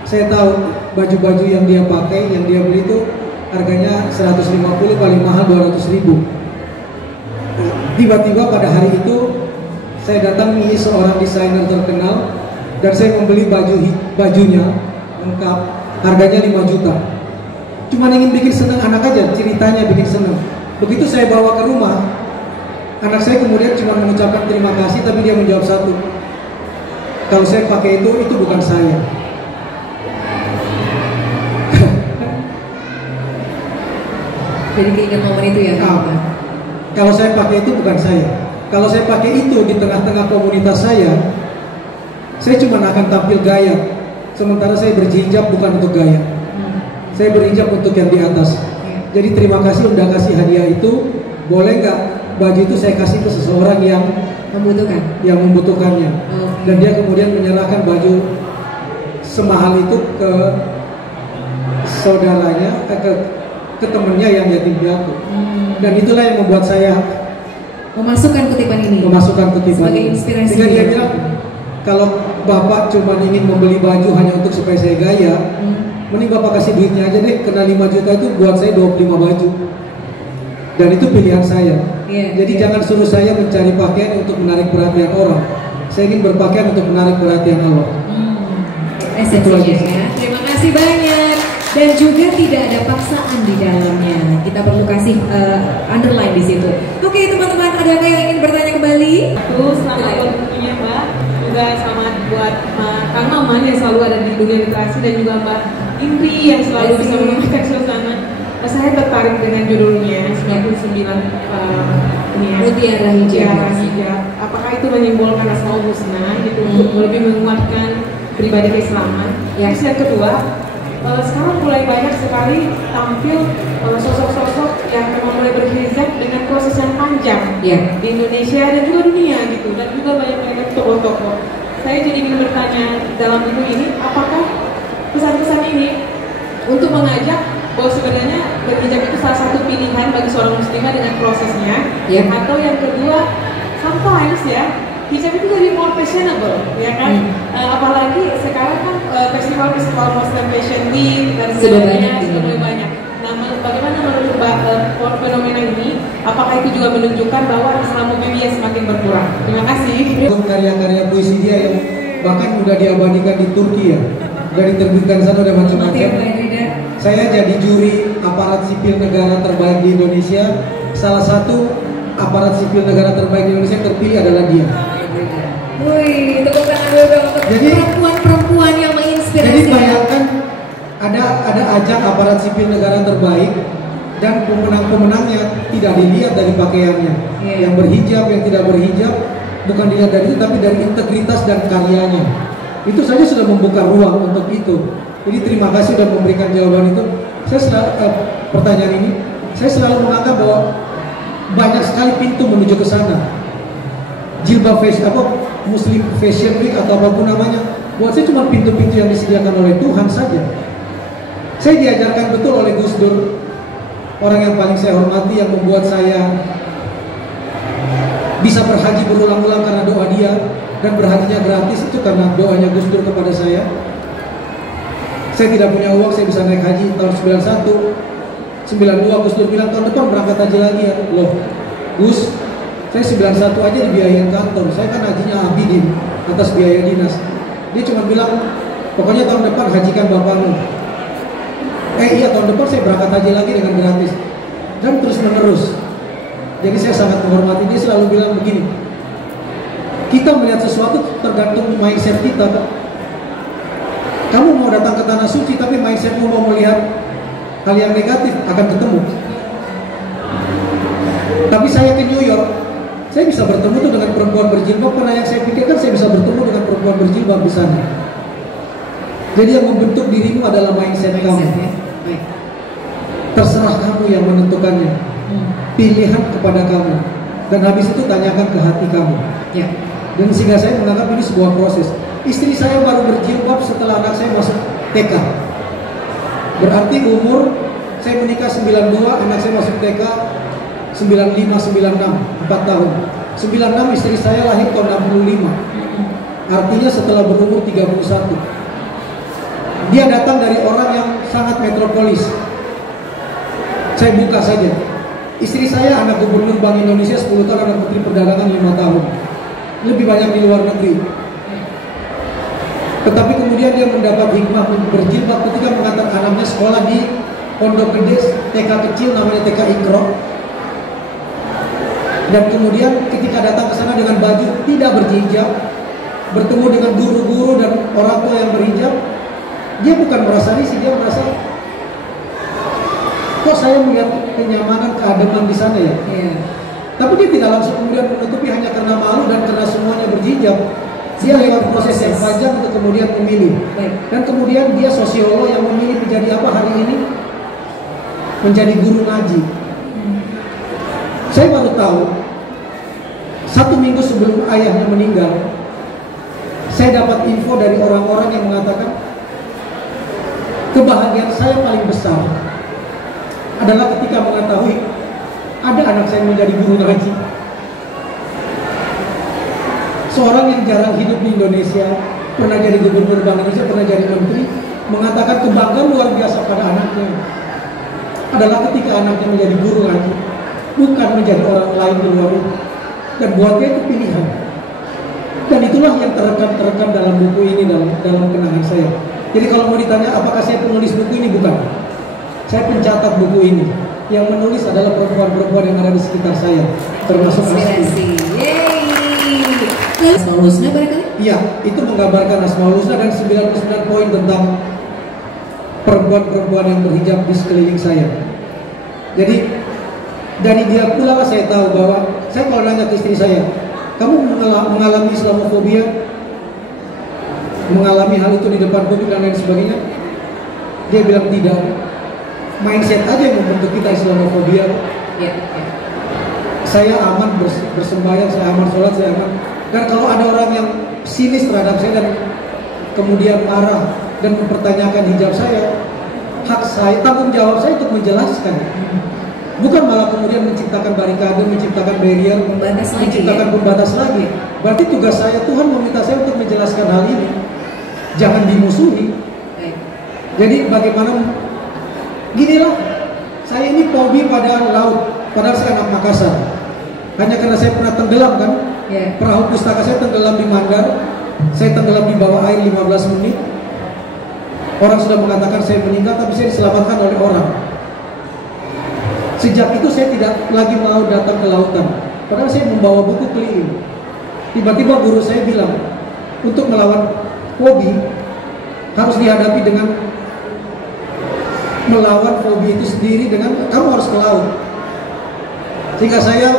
Saya tahu baju-baju yang dia pakai, yang dia beli itu harganya 150, paling mahal 200.000. Tiba-tiba pada hari itu saya datangi seorang desainer terkenal dan saya membeli bajunya lengkap, harganya 5 juta. Cuma ingin bikin senang anak aja, ceritanya bikin senang. Begitu saya bawa ke rumah, anak saya kemudian cuma mengucapkan terima kasih, tapi dia menjawab satu, kalau saya pakai itu bukan saya. Jadi keinget momen itu ya Kak? Kalau saya pakai itu bukan saya. Kalau saya pakai itu di tengah-tengah komunitas saya cuma akan tampil gaya. Sementara saya berhijab bukan untuk gaya. Saya berhijab untuk yang di atas. Jadi terima kasih udah kasih hadiah itu. Boleh nggak baju itu saya kasih ke seseorang yang membutuhkannya. Dan dia kemudian menyerahkan baju semahal itu ke saudaranya, ke temennya yang yatim piatu. Dan itulah yang membuat saya memasukkan kutipan ini sebagai inspirasi. Sehingga dia bilang, kalau bapak cuma ingin membeli baju hanya untuk supaya saya gaya, mending bapak kasih duitnya aja deh, kena 5 juta itu buat saya 25 baju. Dan itu pilihan saya. Jadi jangan suruh saya mencari pakaian untuk menarik perhatian orang. Saya ingin berpakaian untuk menarik perhatian Allah. Esensinya ya. Terima kasih banyak. Dan juga tidak ada paksaan di dalamnya. Kita perlu kasih underline di situ. Oke teman-teman, adakah yang ingin bertanya kembali? Selamat waktunya Mbak. Juga selamat buat Kang Maman yang selalu ada di dunia literasi, dan juga Mbak Indri yang selalu bisa mengangkat suasana. Saya tertarik dengan judulnya 99 Mutiara Hijab. Apakah itu menyimbolkan Asmaul Husna gitu untuk lebih menguatkan pribadi keislaman? Terus yang kedua, sekarang mulai banyak sekali tampil sosok-sosok yang memang mulai berhijab dengan proses yang panjang di Indonesia dan juga dunia gitu, dan juga banyak tokoh-tokoh. Saya jadi ingin bertanya dalam buku ini, apakah pesan-pesan ini untuk mengajak bahwa sebenarnya berhijab itu salah satu pilihan bagi seorang muslimah dengan prosesnya, atau yang kedua, sometimes ya hijab itu jadi more fashionable, ya kan? Apalagi sekarang kan festival-festival Muslim Fashion Week dan sebagainya sudah mulai banyak. Nah, bagaimana menurut Mbak fenomena ini? Apakah itu juga menunjukkan bahwa Islamophobia semakin berkurang? Terima kasih. Karya-karya puisi dia yang bahkan sudah diabadikan di Turki ya, sudah diterbitkan sana dan macam-macam. Saya jadi juri aparat sipil negara terbaik di Indonesia. Salah satu aparat sipil negara terbaik di Indonesia yang terpilih adalah dia. Wih, tepuk tangan dulu untuk perempuan-perempuan yang menginspirasi. Jadi bayangkan ada ajang aparat sipil negara terbaik dan pemenang-pemenangnya tidak dilihat dari pakaiannya. Yang berhijab, yang tidak berhijab, bukan dilihat dari itu, tapi dari integritas dan karyanya. Itu saja sudah membuka ruang untuk itu. Jadi terima kasih sudah memberikan jawaban itu. Pertanyaan ini, saya selalu menganggap bahwa banyak sekali pintu menuju ke sana. Jilbab fashion, Muslim Fashion Week atau apapun namanya, buat saya cuma pintu-pintu yang disediakan oleh Tuhan saja. Saya diajarkan betul oleh Gus Dur, orang yang paling saya hormati, yang membuat saya bisa berhaji berulang-ulang karena doa dia, dan berhajinya gratis itu karena doanya Gus Dur kepada saya. Saya tidak punya uang, saya bisa naik haji tahun 91, 92 Gus Dur bilang tahun depan berangkat haji lagi ya. Loh, Gus, saya 91 aja dibiayain kantor, saya kan hajinya Abidin atas biaya dinas. Dia cuma bilang, pokoknya tahun depan hajikan bapakmu. Iya, tahun depan saya berangkat haji lagi dengan gratis. Dan terus menerus. Jadi saya sangat menghormati dia, selalu bilang begini, kita melihat sesuatu tergantung mindset kita, Pak. Kamu mau datang ke tanah suci tapi mindsetmu mau melihat hal yang negatif, akan ketemu. Tapi saya ke New York, saya bisa bertemu tuh dengan perempuan berjilbab, karena yang saya pikirkan saya bisa bertemu dengan perempuan berjilbab di sana. Jadi yang membentuk dirimu adalah mindset kamu. Terserah kamu yang menentukannya. Pilihan kepada kamu. Dan habis itu tanyakan ke hati kamu. Dan sehingga saya menganggap ini sebuah proses. Istri saya baru berjilbab setelah anak saya masuk TK. Berarti umur saya menikah 92, anak saya masuk TK 95, 96, 4 tahun. 96 istri saya lahir tahun 65. Artinya setelah berumur 31. Dia datang dari orang yang sangat metropolis. Saya buka saja. Istri saya anak gubernur Bank Indonesia 10 tahun, anak menteri perdagangan 5 tahun. Lebih banyak di luar negeri. Tetapi kemudian dia mendapat hikmah berjilbab ketika mengantar anaknya sekolah di pondok gede, TK kecil namanya TK Ikro. Dan kemudian ketika datang ke sana dengan baju tidak berhijab, bertemu dengan guru-guru dan orang tua yang berhijab, dia bukan merasa risih, dia merasa kok kok saya melihat kenyamanan, keademan di sana ya. Tapi dia tidak langsung kemudian menutupi hanya karena malu dan karena semuanya berjijab. Dia lewat proses yang panjang untuk kemudian memilih. Dan kemudian dia sosiolog yang memilih menjadi apa hari ini? Menjadi guru ngaji. Saya baru tahu 1 minggu sebelum ayahnya meninggal, saya dapat info dari orang-orang yang mengatakan kebahagiaan saya paling besar adalah ketika mengetahui ada anak saya menjadi guru ngaji. Seorang yang jarang hidup di Indonesia, pernah jadi gubernur Bank Indonesia, pernah jadi menteri, mengatakan kebanggaan luar biasa pada anaknya adalah ketika anaknya menjadi guru ngaji, bukan menjadi orang lain di luar itu. Dan buat dia itu pilihan. Dan itulah yang terekam dalam buku ini, dalam kenangan saya. Jadi kalau mau ditanya apakah saya penulis buku ini, bukan. Saya pencatat buku ini. Yang menulis adalah perempuan-perempuan yang ada di sekitar saya, termasuk inspirasi. Yeay. Asmaul Husna barangkali? Iya, itu menggambarkan Asmaul Husna dan 99 poin tentang perempuan-perempuan yang berhijab di sekeliling saya. Jadi dari dia pula saya tahu bahwa saya kalau nanya ke istri saya, kamu mengalami Islamofobia, mengalami hal itu di depan publik dan lain sebagainya? Dia bilang tidak. Mindset aja yang membentuk kita Islamofobia. Saya aman bersembahyang, saya aman sholat, saya aman. Dan kalau ada orang yang sinis terhadap saya dan kemudian marah dan mempertanyakan hijab saya, hak saya, tanggung jawab saya untuk menjelaskan. Bukan malah kemudian menciptakan barikade, menciptakan barrier, menciptakan pembatas lagi. Berarti tugas saya, Tuhan meminta saya untuk menjelaskan hal ini. Jangan dimusuhi. Jadi bagaimana? Ginilah, saya ini hobi pada laut, padahal saya anak Makassar. Hanya karena saya pernah tenggelam kan, perahu pustaka saya tenggelam di Mandar, saya tenggelam di bawah air 15 menit. Orang sudah mengatakan saya meninggal, tapi saya diselamatkan oleh orang. Sejak itu saya tidak lagi mau datang ke lautan, padahal saya membawa buku keliling. Tiba-tiba guru saya bilang, untuk melawan hobi harus dihadapi dengan melawan fobi itu sendiri dengan kamu harus ke laut. Sehingga saya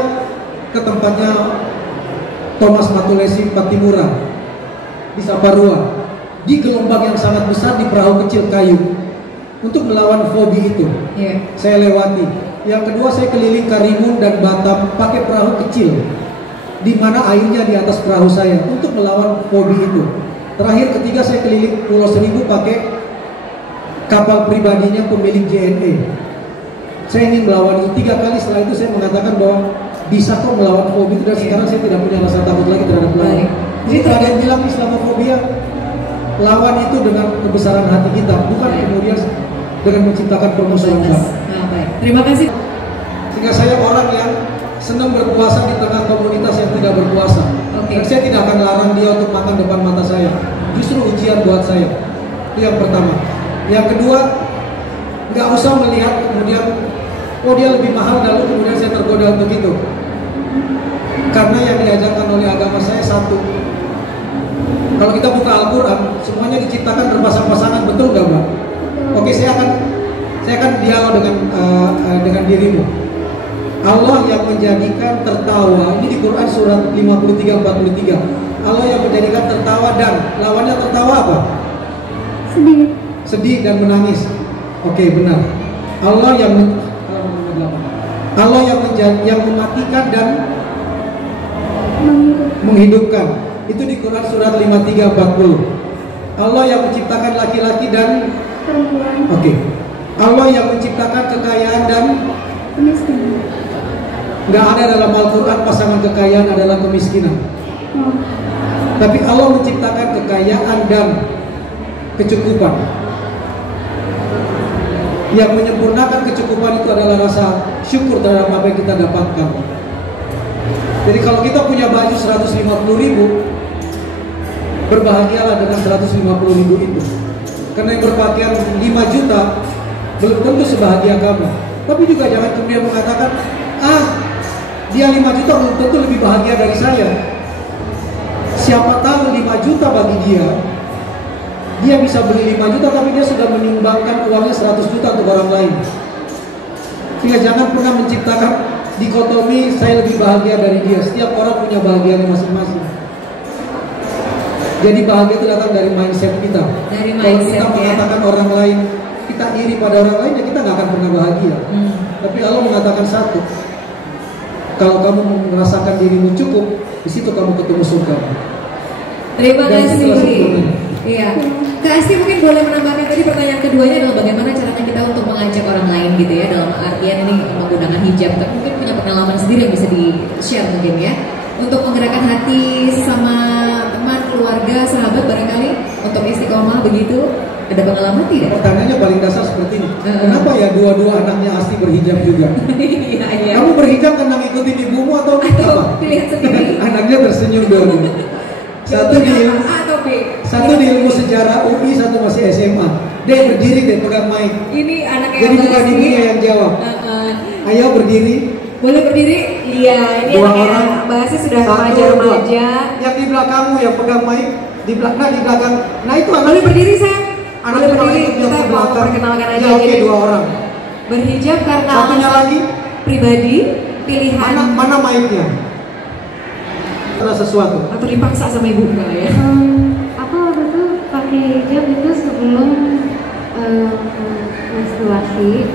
ke tempatnya Thomas Matulesi Patimura di Saparua, di gelombang yang sangat besar di perahu kecil kayu untuk melawan fobi itu. Saya lewati. Yang kedua saya keliling Karimun dan Batam pakai perahu kecil, di mana airnya di atas perahu saya untuk melawan fobi itu. Terakhir ketiga saya keliling Pulau Seribu pakai kapal pribadinya pemilik JNE. Saya ingin melawan itu 3 kali. Setelah itu saya mengatakan bahwa bisa kok melawan fobi itu, dan sekarang saya tidak punya rasa takut lagi terhadap lawan. Jadi ada yang bilang Islamofobia, lawan itu dengan kebesaran hati kita, bukan kemudian dengan menciptakan permusuhan. Terima kasih. Sehingga saya orang yang senang berpuasa di tengah komunitas yang tidak berpuasa. Dan saya tidak akan larang dia untuk makan depan mata saya. Justru ujian buat saya. Itu yang pertama. Yang kedua, nggak usah melihat kemudian, oh dia lebih mahal, lalu kemudian saya tergoda untuk itu. Karena yang diajarkan oleh agama saya satu. Kalau kita buka Al-Quran, semuanya diciptakan berpasang-pasangan, betul nggak Mbak? Oke, saya akan dialog dengan dirimu. Allah yang menjadikan tertawa, ini di Quran surat 53-43. Allah yang menjadikan tertawa dan lawannya tertawa apa? Sedih dan menangis. Oke, benar. Allah yang mematikan dan menghidupkan. Itu di Quran surat 53-40. Allah yang menciptakan laki-laki dan perempuan. Oke. Allah yang menciptakan kekayaan dan kemiskinan. Nggak ada dalam Al-Quran pasangan kekayaan adalah kemiskinan. Tapi Allah menciptakan kekayaan dan kecukupan. Yang menyempurnakan kecukupan itu adalah rasa syukur terhadap apa yang kita dapatkan. Jadi kalau kita punya baju 150.000, berbahagialah dengan 150.000 itu. Karena yang berpakaian 5 juta belum tentu sebahagia kamu. Tapi juga jangan kemudian mengatakan, dia 5 juta belum tentu lebih bahagia dari saya. Siapa tahu 5 juta bagi dia bisa beli 5 juta, tapi dia sudah menyumbangkan uangnya 100 juta untuk orang lain. Sehingga jangan pernah menciptakan dikotomi saya lebih bahagia dari dia. Setiap orang punya bahagianya masing-masing. Jadi bahagia itu datang dari mindset kita. Kalau kita mengatakan orang lain, kita iri pada orang lain, ya kita nggak akan pernah bahagia. Tapi Allah mengatakan satu, kalau kamu merasakan dirimu cukup, di situ kamu ketemu surga. Terima kasih. Iya, Kak Asti mungkin boleh menambahkan tadi pertanyaan keduanya adalah bagaimana caranya kita untuk mengajak orang lain gitu ya, dalam artian ini menggunakan hijab. Tapi mungkin punya pengalaman sendiri yang bisa di-share mungkin ya, untuk menggerakkan hati sama teman, keluarga, sahabat barangkali untuk istiqomah begitu. Ada pengalaman tidak? Pertanyaannya paling dasar seperti ini. Kenapa ya dua-dua anaknya Asti berhijab juga? Iya. Kamu berhijab karena ngikutin ibumu atau apa? Pilihan sendiri. Anaknya tersenyum dulu. Satu di ilmu sejarah UI, satu masih SMA. Dia berdiri dan pegang mic. Ini anaknya. Jadi bukan ibunya yang jawab. Ayo berdiri. Boleh berdiri? Iya, ini dua anaknya orang. bahasnya sudah remaja. Yang di belakangmu yang pegang mic, di belakang. Nah itu anak. Boleh berdiri saya? Anak Boleh berdiri. Kita yang mau belakang. perkenalkan aja. Ya, oke, dua orang. Berhijab karena Satunya lagi pribadi, pilihan. Mana mic-nya? Ada sesuatu. Atau dipaksa sama ibu enggak ya? Aku waktu itu pakai hijab itu sebelum menstruasi,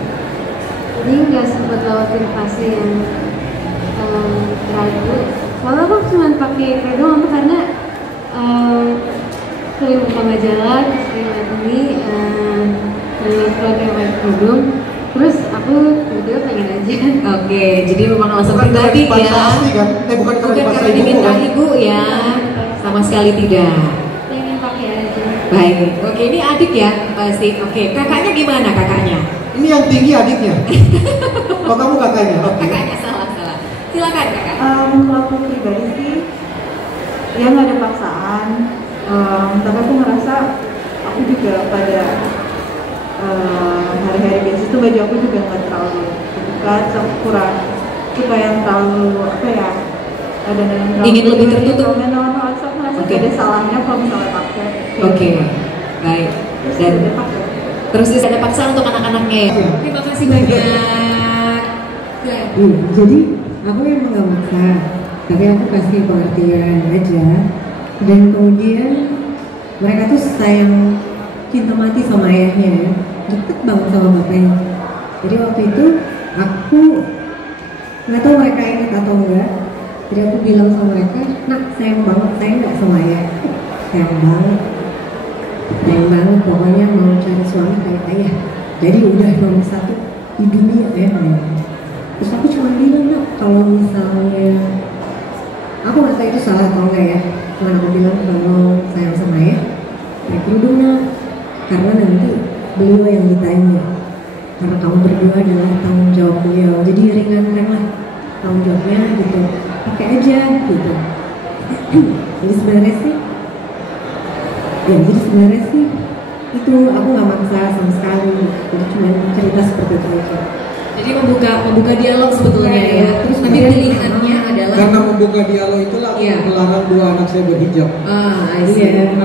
jadi nggak sempat lewatin fase yang ragu. Soalnya aku cuma pakai kerudung itu karena sering buka majalah, sering lihat ini menstruasi pakai kerudung. Terus aku tiba-tiba pengen aja. Oke, jadi memang alasan pribadi ya. Kan? Bukan karena diminta ibu ya. Sama sekali tidak. Pengen pakai aja. Baik. Oke, ini adik ya pasti. Oke, kakaknya gimana kakaknya? Ini yang tinggi adiknya. Oh, kamu kakaknya. Oke. Kakaknya salah. Silakan kakak. Kalau aku pribadi sih, ya nggak ada paksaan. Tapi aku merasa aku juga pada hari-hari biasa itu baju aku juga nggak terlalu kebuka, kurang suka yang terlalu apa ya, dan ingin lebih tertutup. Aku merasa ada salahnya kalau misalnya pakai. Oke, baik. Dan terus ada paksaan untuk anak-anaknya ya. Terima kasih banyak. Jadi aku emang nggak maksa, tapi aku kasih pengertian aja. Dan kemudian mereka tuh sayang, cinta mati sama ayahnya ya, deket banget sama bapaknya. Jadi waktu itu aku nggak tahu mereka ingat atau enggak, jadi aku bilang sama mereka, nak sayang banget, sayang nggak sama ayah? Sayang banget, pokoknya mau cari suami kayak ayah, jadi udah nomor satu di dunia ya. Terus aku cuma bilang, nak kalau misalnya, aku nggak tahu itu salah atau enggak ya, cuma aku bilang kalau sayang sama ayah pakai kerudung nak, karena nanti beliau yang ditanya, karena kamu berdua adalah tanggung jawab beliau, jadi ringan lah tanggung jawabnya gitu, pakai aja gitu. Jadi sebenarnya sih itu aku nggak maksa sama sekali, jadi cuma cerita seperti itu aja. Jadi membuka dialog sebetulnya ya. Terus nanti pilihannya adalah karena membuka dialog itulah aku melarang dua anak saya berhijab.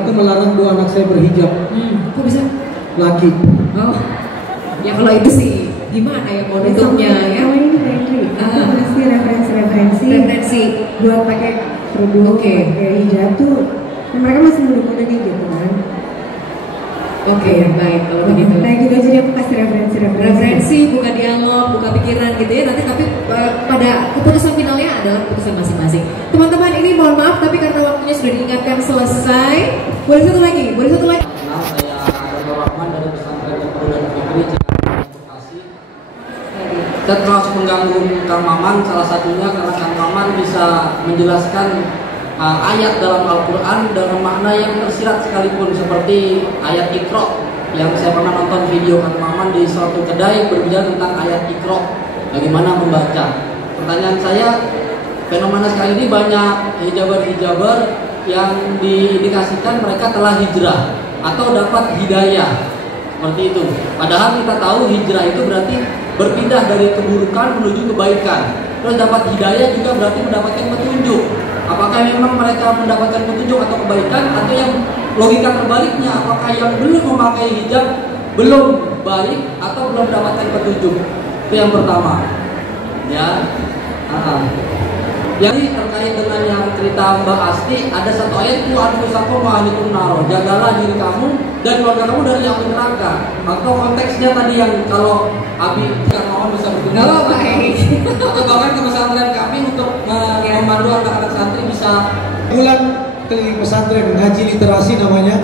Aku melarang dua anak saya berhijab. Kok bisa? Laki. Oh, ya kalau itu sih gimana ya mau tutupnya ya? Kalau ini Henry, aku kasih referensi buat pakai kerudung, pakai hijab tuh, mereka masih muda-muda nih gitu kan. Oke, baik kalau begitu. Kayak gitu, jadi aku kasih referensi, buka dialog, buka pikiran gitu ya. Nanti tapi pada keputusan finalnya adalah keputusan masing-masing. Teman-teman ini mohon maaf tapi karena waktunya sudah diingatkan selesai. Boleh satu lagi. Saya Dr. Rahman dari pesantren Darul Fikri Cikarang Bekasi. Saya termasuk mengganggu Kang Maman, salah satunya karena Kang Maman bisa menjelaskan ayat dalam Al-Quran dengan makna yang tersirat sekalipun, seperti ayat Iqra yang saya pernah nonton video Kang Maman di suatu kedai berbicara tentang ayat Iqra, bagaimana membaca. Pertanyaan saya, fenomena sekarang ini banyak hijaber-hijaber yang diindikasikan mereka telah hijrah atau dapat hidayah seperti itu. Padahal kita tahu hijrah itu berarti berpindah dari keburukan menuju kebaikan. Terus dapat hidayah juga berarti mendapatkan petunjuk. Apakah memang mereka mendapatkan petunjuk atau kebaikan, atau yang logika terbaliknya, apakah yang belum memakai hijab belum baik atau belum mendapatkan petunjuk? Itu yang pertama. Ya. Jadi terkait dengan yang cerita Mbak Asti, ada satu ayat itu anfusakum wa ahlikum naro. Jagalah diri kamu dan keluarga kamu dari api neraka. Atau konteksnya tadi yang kalau Abi Kang Maman bisa berguna atau bahkan ke pesantren kami untuk memandu anak-anak santri bisa bulan keliling pesantren ngaji literasi namanya,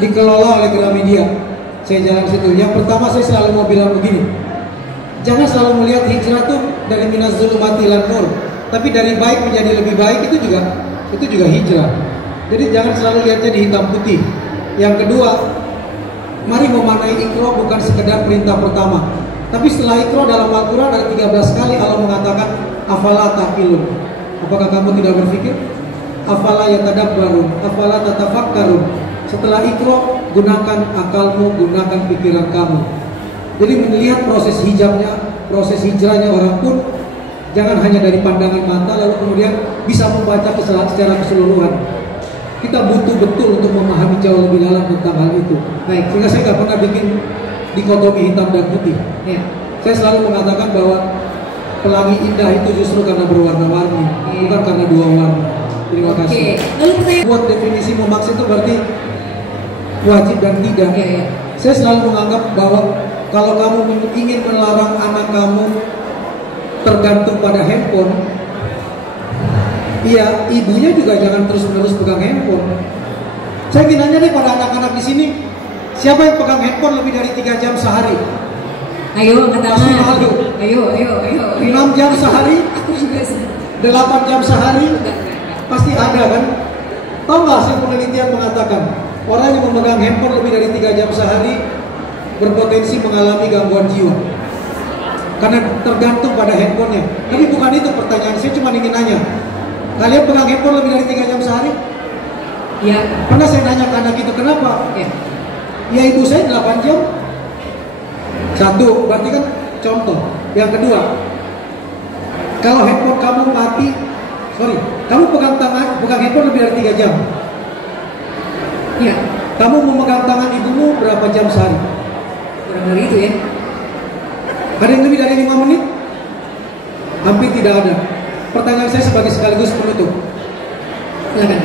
dikelola oleh Gramedia. Saya jalan situ. Yang pertama saya selalu mau bilang begini, jangan selalu melihat hijrah tuh dari minas zulumati ilan nur, tapi dari baik menjadi lebih baik itu juga hijrah. Jadi jangan selalu lihatnya di hitam putih. Yang kedua, mari memaknai Iqra bukan sekedar perintah pertama, tapi setelah Iqra dalam Al-Quran ada 13 kali Allah mengatakan afala taqilun. Apakah kamu tidak berpikir? Afala yatadabbarun, afala tatafakkarun. Setelah Iqra, gunakan akalmu, gunakan pikiran kamu. Jadi melihat proses hijrahnya orang pun jangan hanya dari pandangan mata lalu kemudian bisa membaca secara keseluruhan. Kita butuh betul untuk memahami jauh lebih dalam tentang hal itu. Baik, sehingga saya nggak pernah bikin dikotomi hitam dan putih. Ya. Saya selalu mengatakan bahwa pelangi indah itu justru karena berwarna-warni, bukan karena dua warna. Terima kasih. Buat definisi memaksa itu berarti wajib dan tidak. Saya selalu menganggap bahwa kalau kamu ingin melarang anak kamu tergantung pada handphone, iya, ibunya juga jangan terus-menerus pegang handphone. Saya ingin nanya nih pada anak-anak di sini, siapa yang pegang handphone lebih dari 3 jam sehari? Ayo, angkat pasti tangan. malu. Ayo. 6 jam sehari? Aku juga 8 jam sehari? Pasti ada kan? Tahu nggak hasil penelitian mengatakan orang yang memegang handphone lebih dari 3 jam sehari berpotensi mengalami gangguan jiwa karena tergantung pada handphonenya. Tapi bukan itu pertanyaan, saya cuma ingin nanya, kalian pegang handphone lebih dari 3 jam sehari? Ya. Pernah saya nanya ke anak itu, kenapa? Ya ibu saya 8 jam. Satu, berarti kan contoh. Yang kedua, kalau handphone kamu mati, kamu pegang handphone lebih dari 3 jam. Ya. Kamu memegang tangan ibumu berapa jam sehari? Kurang dari itu ya. Ada yang lebih dari 5 menit? Hampir tidak ada. Pertanyaan saya sebagai sekaligus penutup. Silakan.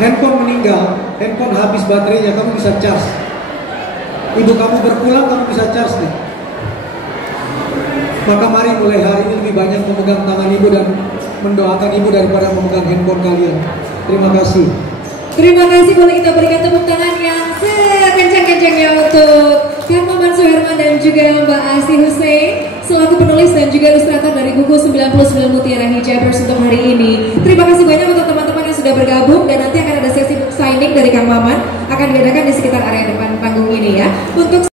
Handphone meninggal, handphone habis baterainya, kamu bisa charge. Ibu kamu berpulang, kamu bisa charge nih. Maka mari mulai hari ini lebih banyak memegang tangan ibu dan mendoakan ibu daripada memegang handphone kalian. Terima kasih. Terima kasih, boleh kita berikan tepuk tangan yang sekencang-kencangnya untuk Kang Maman Suherman dan juga Mbak Asti Hussein selaku penulis dan juga ilustrator dari buku 99 Mutiara Hijabers untuk hari ini. Terima kasih banyak untuk teman-teman yang sudah bergabung dan nanti akan ada sesi signing dari Kang Maman akan diadakan di sekitar area depan panggung ini ya. Untuk